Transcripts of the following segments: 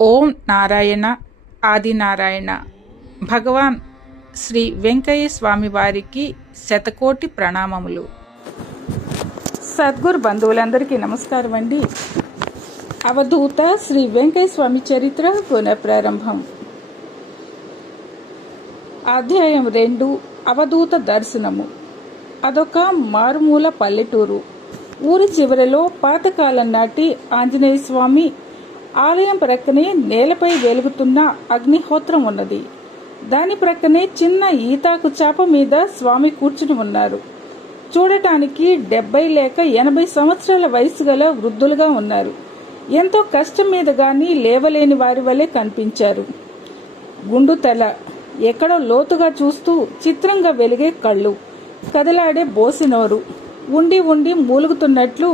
ఓం నారాయణ ఆదినారాయణ. భగవాన్ శ్రీ వెంకయ్య స్వామి వారికి శతకోటి ప్రణామములు. సద్గురు బంధువులందరికీ నమస్కారం అండి. అవధూత శ్రీ వెంకయ్య స్వామి చరిత్ర పునఃప్రారంభం. అధ్యాయం 2. అవధూత దర్శనము. అదొక మారుమూల పల్లెటూరు. ఊరి చివరలో పాతకాలం నాటి ఆంజనేయ స్వామి ఆలయం ప్రక్కనే నేలపై వెలుగుతున్న అగ్నిహోత్రం ఉన్నది. దాని ప్రక్కనే చిన్న ఈతాకు చాప మీద స్వామి కూర్చుని ఉన్నారు. చూడటానికి 70 లేక 80 సంవత్సరాల వయసు గల వృద్ధులుగా ఉన్నారు. ఎంతో కష్టం మీద గాని లేవలేని వారి వలె కనిపించారు. గుండు తల, ఎక్కడో లోతుగా చూస్తూ చిత్రంగా వెలిగే కళ్ళు, కదలాడే బోసినోరు, ఉండి ఉండి మూలుగుతున్నట్లు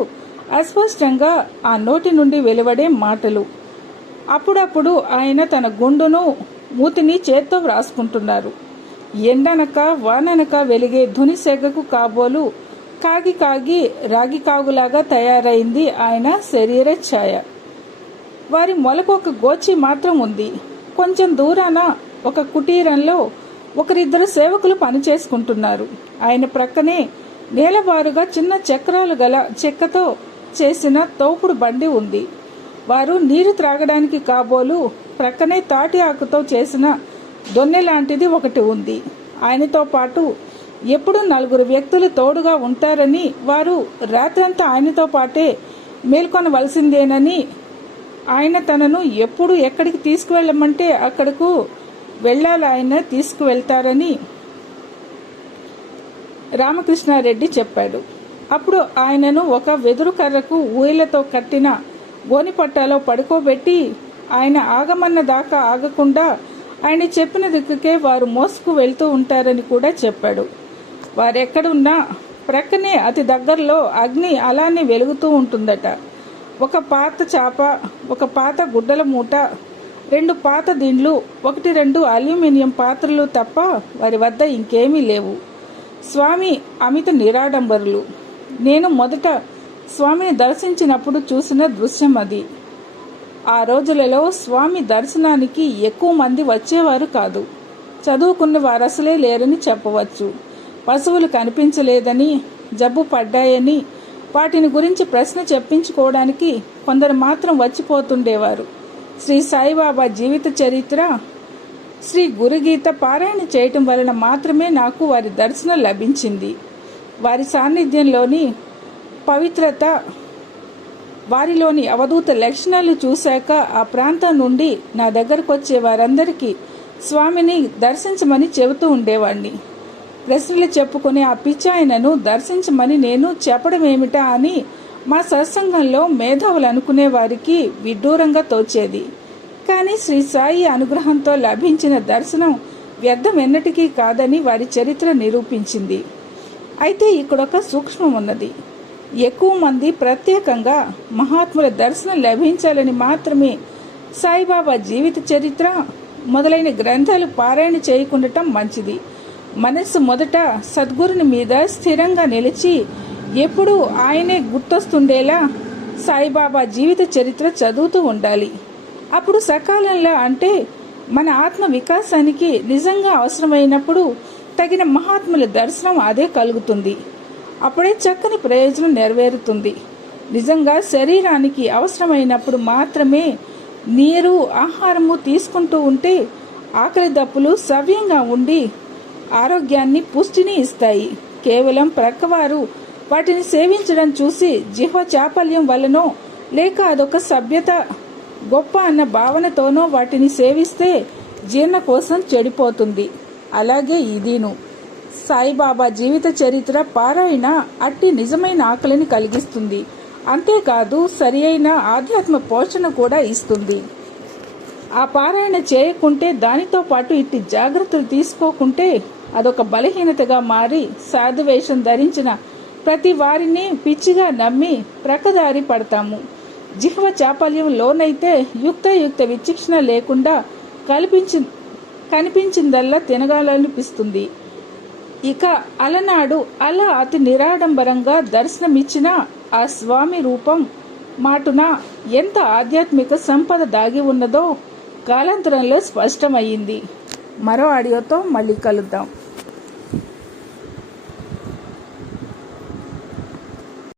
అస్పష్టంగా ఆ నోటి నుండి వెలువడే మాటలు. అప్పుడప్పుడు ఆయన తన గుండును మూతిని చేత్తో వ్రాసుకుంటున్నారు. ఎండనక వాననక వెలిగే ధుని సెగకు కాబోలు కాగి కాగి రాగి కాగులాగా తయారైంది ఆయన శరీర ఛాయ. వారి మొలకు ఒక గోచి మాత్రం ఉంది. కొంచెం దూరాన ఒక కుటీరంలో ఒకరిద్దరు సేవకులు పనిచేసుకుంటున్నారు. ఆయన ప్రక్కనే నేలబారుగా చిన్న చక్రాలు గల చెక్కతో చేసిన తోపుడు బండి ఉంది. వారు నీరు త్రాగడానికి కాబోలు ప్రక్కనే తాటి ఆకుతో చేసిన దొన్నె లాంటిది ఒకటి ఉంది. ఆయనతో పాటు ఎప్పుడు 4 వ్యక్తులు తోడుగా ఉంటారని, వారు రాత్రంతా ఆయనతో పాటే మేల్కొనవలసిందేనని, ఆయన తనను ఎప్పుడు ఎక్కడికి తీసుకువెళ్ళమంటే అక్కడకు వెళ్ళాలి ఆయన తీసుకువెళ్తారని రామకృష్ణారెడ్డి చెప్పాడు. అప్పుడు ఆయనను ఒక వెదురు కర్రకు ఊయలతో కట్టిన గోనిపట్టాలో పడుకోబెట్టి ఆయన ఆగమన్న దాకా ఆగకుండా ఆయన చెప్పిన దిక్కుకే వారు మోసుకు వెళ్తూ ఉంటారని కూడా చెప్పాడు. వారెక్కడున్నా ప్రక్కనే అతి దగ్గరలో అగ్ని అలానే వెలుగుతూ ఉంటుందట. ఒక పాత చాప, ఒక పాత గుడ్డల మూట, 2 పాత దిండ్లు, 1-2 అల్యూమినియం పాత్రలు తప్ప వారి వద్ద ఇంకేమీ లేవు. స్వామి అమిత నిరాడంబరులు. నేను మొదట స్వామిని దర్శించినప్పుడు చూసిన దృశ్యం అది. ఆ రోజులలో స్వామి దర్శనానికి ఎక్కువ మంది వచ్చేవారు కాదు. చదువుకున్న వారు అసలే లేరని చెప్పవచ్చు. పశువులు కనిపించలేదని, జబ్బు పడ్డాయని వాటిని గురించి ప్రశ్న చెప్పించుకోవడానికి కొందరు మాత్రం వచ్చిపోతుండేవారు. శ్రీ సాయిబాబా జీవిత చరిత్ర, శ్రీ గురుగీత పారాయణ చేయటం వలన మాత్రమే నాకు వారి దర్శనం లభించింది. వారి సాన్నిధ్యంలోని పవిత్రత, వారిలోని అవధూత లక్షణాలు చూశాక ఆ ప్రాంతం నుండి నా దగ్గరకు వచ్చే వారందరికీ స్వామిని దర్శించమని చెబుతూ ఉండేవాడిని. ప్రశ్నలు చెప్పుకునే ఆ పిచ్చాయనను దర్శించమని నేను చెప్పడం ఏమిటా అని మా సత్సంగంలో మేధావులు అనుకునే వారికి విడ్డూరంగా తోచేది. కానీ శ్రీ సాయి అనుగ్రహంతో లభించిన దర్శనం వ్యర్థం ఎన్నటికీ కాదని వారి చరిత్ర నిరూపించింది. అయితే ఇక్కడొక సూక్ష్మం ఉన్నది. ఎక్కువ మంది ప్రత్యేకంగా మహాత్ముల దర్శనం లభించాలని మాత్రమే సాయిబాబా జీవిత చరిత్ర మొదలైన గ్రంథాలు పారాయణ చేయకుండటం మంచిది. మనస్సు మొదట సద్గురుని మీద స్థిరంగా నిలిచి ఎప్పుడూ ఆయనే గుర్తొస్తుండేలా సాయిబాబా జీవిత చరిత్ర చదువుతూ ఉండాలి. అప్పుడు సకాలంలో, అంటే మన ఆత్మ వికాసానికి నిజంగా అవసరమైనప్పుడు తగిన మహాత్ముల దర్శనం అదే కలుగుతుంది. అప్పుడే చక్కని ప్రయోజనం నెరవేరుతుంది. నిజంగా శరీరానికి అవసరమైనప్పుడు మాత్రమే నీరు, ఆహారము తీసుకుంటూ ఉంటే ఆకలి దప్పులు సవ్యంగా ఉండి ఆరోగ్యాన్ని, పుష్టిని ఇస్తాయి. కేవలం ప్రక్కవారు వాటిని సేవించడం చూసి జిహ్వ చాపల్యం వలనో లేక అదొక సభ్యత, గొప్ప అన్న భావనతోనో వాటిని సేవిస్తే జీర్ణకోశం చెడిపోతుంది. అలాగే ఇదీను. సాయిబాబా జీవిత చరిత్ర పారాయణ అట్టి నిజమైన ఆకలిని కలిగిస్తుంది. అంతేకాదు సరి అయిన ఆధ్యాత్మ పోషణ కూడా ఇస్తుంది. ఆ పారాయణ చేయకుంటే, దానితో పాటు ఇట్టి జాగ్రత్తలు తీసుకోకుంటే అదొక బలహీనతగా మారి సాధువేషం ధరించిన ప్రతి వారిని పిచ్చిగా నమ్మి ప్రక్కదారి పడతాము. జిహ్వ చాపల్యం లోనైతే యుక్త విచక్షణ లేకుండా కనిపించిందల్లా తినగాలనిపిస్తుంది. ఇక అలనాడు అలా అతి నిరాడంబరంగా దర్శనమిచ్చిన ఆ స్వామి రూపం మాటున ఎంత ఆధ్యాత్మిక సంపద దాగి ఉన్నదో కాలాంతరంలో స్పష్టమయ్యింది. మరో ఆడియోతో మళ్ళీ కలుద్దాం.